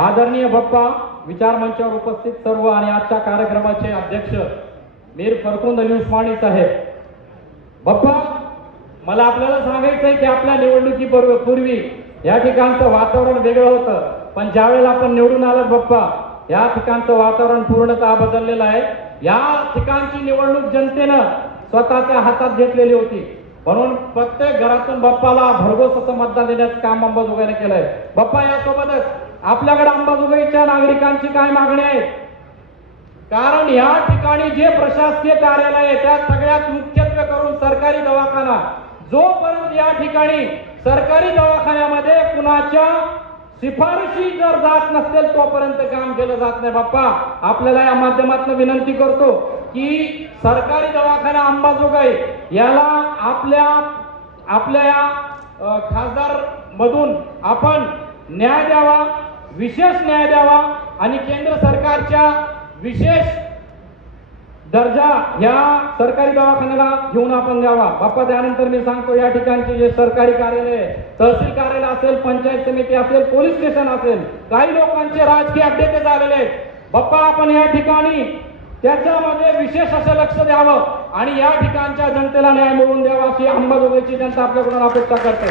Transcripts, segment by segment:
आदरणीय बाप्पा विचार मंचावर उपस्थित सर्व आणि आजच्या कार्यक्रमाचे अध्यक्ष मीर फरकुंद अली उस्मानी साहेब. बाप्पा मला आपल्याला सांगायचं आहे की आपल्या निवडणुकी पूर्वी या ठिकाणचं वातावरण वेगळं होतं पण ज्यावेळेला आपण निवडून आलात बाप्पा या ठिकाणचं वातावरण पूर्णतः बदललेलं आहे. या ठिकाणची निवडणूक जनतेनं स्वतःच्या हातात घेतलेली होती. म्हणून प्रत्येक घरातून बाप्पाला भरघोस असं मतदान देण्याचं काम अंबाजोगाईने केलंय. बाप्पा यासोबतच आपल्याकडे अंबाजोगाईच्या नागरिकांची काय मागणी आहे? कारण या ठिकाणी जे प्रशासकीय कार्यालय आहे त्या सगळ्यात मुख्यत्वे करून सरकारी दवाखाना. जोपर्यंत या ठिकाणी सरकारी दवाखान्यामध्ये कुणाच्या शिफारशी जर जात नसेल तोपर्यंत काम केलं जात नाही. बाप्पा आपल्याला या माध्यमातून विनंती करतो की सरकारी दवाखाना अंबाजोगाई याला आपल्या आपल्या या खासदार मधून आपण न्याय द्यावा विशेष न्याय द्यावा आणि केंद्र सरकारच्या विशेष दर्जा या सरकारी दवाखान्याला घेऊन आपण द्यावा. बाप्पा त्यानंतर मी सांगतो या ठिकाणचे जे सरकारी कार्यालय तहसील कार्यालय असेल पंचायत समिती असेल पोलीस स्टेशन असेल काही लोकांचे राजकीय अड्डे ते झालेले आहेत. बाप्पा आपण या ठिकाणी त्याच्यामध्ये विशेष असं लक्ष द्यावं. आणि या ठिकाणच्या जनतेला न्याय मिळवून द्यावा अशी अंबाजोगाईची जनता आपल्याकडून अपेक्षा करते.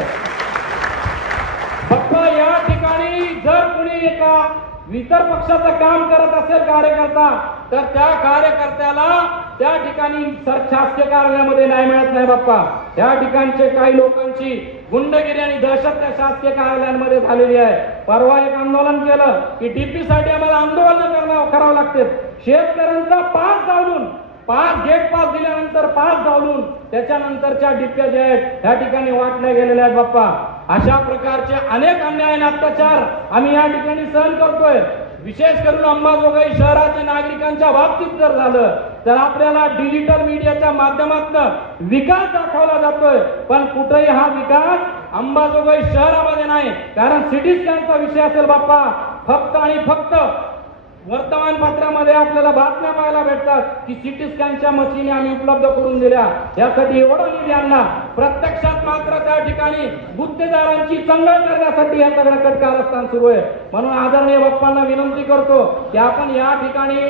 फक्त या ठिकाणी जर कुणी एका इतर पक्षाचं काम करत असेल कार्यकर्ता तर त्या कार्यकर्त्याला त्या ठिकाणी सर- शासकीय कार्यालयामध्ये न्याय मिळत नाही बाप्पा. या ठिकाणचे काही लोकांची गुंडगिरी आणि दहशत त्या शासकीय कार्यालयांमध्ये झालेली आहे. परवा एक आंदोलन केलं की डीपी साठी आम्हाला आंदोलन करावं करावं लागते. शेतकऱ्यांचा पास जाऊन पाच गेट पास दिल्यानंतर पास डावलून त्याच्यानंतरच्या डिप्या ज्या आहेत त्या ठिकाणी वाटल्या गेलेल्या आहेत बाप्पा. अशा प्रकारचे अनेक अन्याय आणि अत्याचार आम्ही या ठिकाणी सहन करतोय. विशेष करून अंबाजोगाई शहराच्या नागरिकांच्या बाबतीत जर झालं तर आपल्याला डिजिटल मीडियाच्या माध्यमातून विकास दाखवला जातोय. पण कुठेही हा विकास अंबाजोगाई शहरामध्ये नाही कारण सिटी स्कॅनचा विषय असेल बाप्पा. फक्त आणि फक्त वर्तमानपत्रामध्ये आपल्याला बातम्या पाहायला भेटतात की सिटी स्कॅनच्या मशीनी आम्ही उपलब्ध करून दिल्या. यासाठी एवढा निधी आणला प्रत्यक्षात मात्र त्या ठिकाणी गुत्तेदारांची चंगळ करण्यासाठी या सगळ्या कट कारस्थान सुरू आहे. म्हणून आदरणीय बाप्पांना विनंती करतो की आपण या ठिकाणी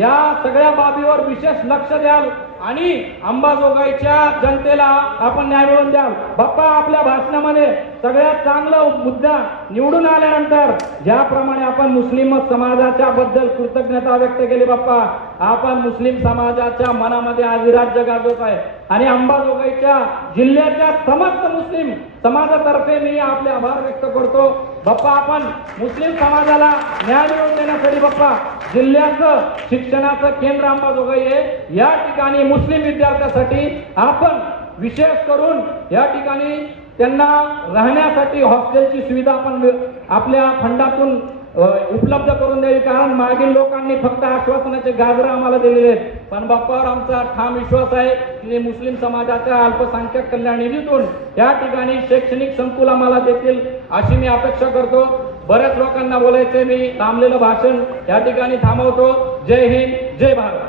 या सगळ्या बाबीवर विशेष लक्ष द्याल. आणि अंबाजोगाईच्या जनतेला आपण न्याय मिळवून द्याल. बाप्पा आपल्या भाषणामध्ये सगळ्यात चांगला मुद्दा निवडून आल्यानंतर ज्याप्रमाणे आपण मुस्लिम समाजाच्या बद्दल कृतज्ञता व्यक्त केली बाप्पा आपण मुस्लिम समाजाच्या मनामध्ये आज राज्य गाजवत आहे. आणि अंबाजोगाईच्या जिल्ह्याच्या समस्त मुस्लिम समाजातर्फे मी आपले आभार व्यक्त करतो. बाप्पा आपण मुस्लिम समाजाला न्याय मिळवून देण्यासाठी बाप्पा जिल्ह्याचं शिक्षणाचं केंद्र अंबाजोगाई आहे. या ठिकाणी मुस्लिम विद्यार्थ्यासाठी आपण विशेष करून या ठिकाणी त्यांना राहण्यासाठी हॉस्टेलची सुविधा आपण आपल्या फंडातून उपलब्ध करून द्यावी. कारण मागील लोकांनी फक्त आश्वासनाचे गाजर आम्हाला दिलेले आहेत. पण बाप्पावर आमचा ठाम विश्वास आहे की मुस्लिम समाजाच्या अल्पसंख्याक कल्याण निधीतून या ठिकाणी शैक्षणिक संकुल आम्हाला देतील अशी मी अपेक्षा करतो. बऱ्याच लोकांना बोलायचे मी थांबलेलं भाषण या ठिकाणी थांबवतो. जय हिंद जय भारत.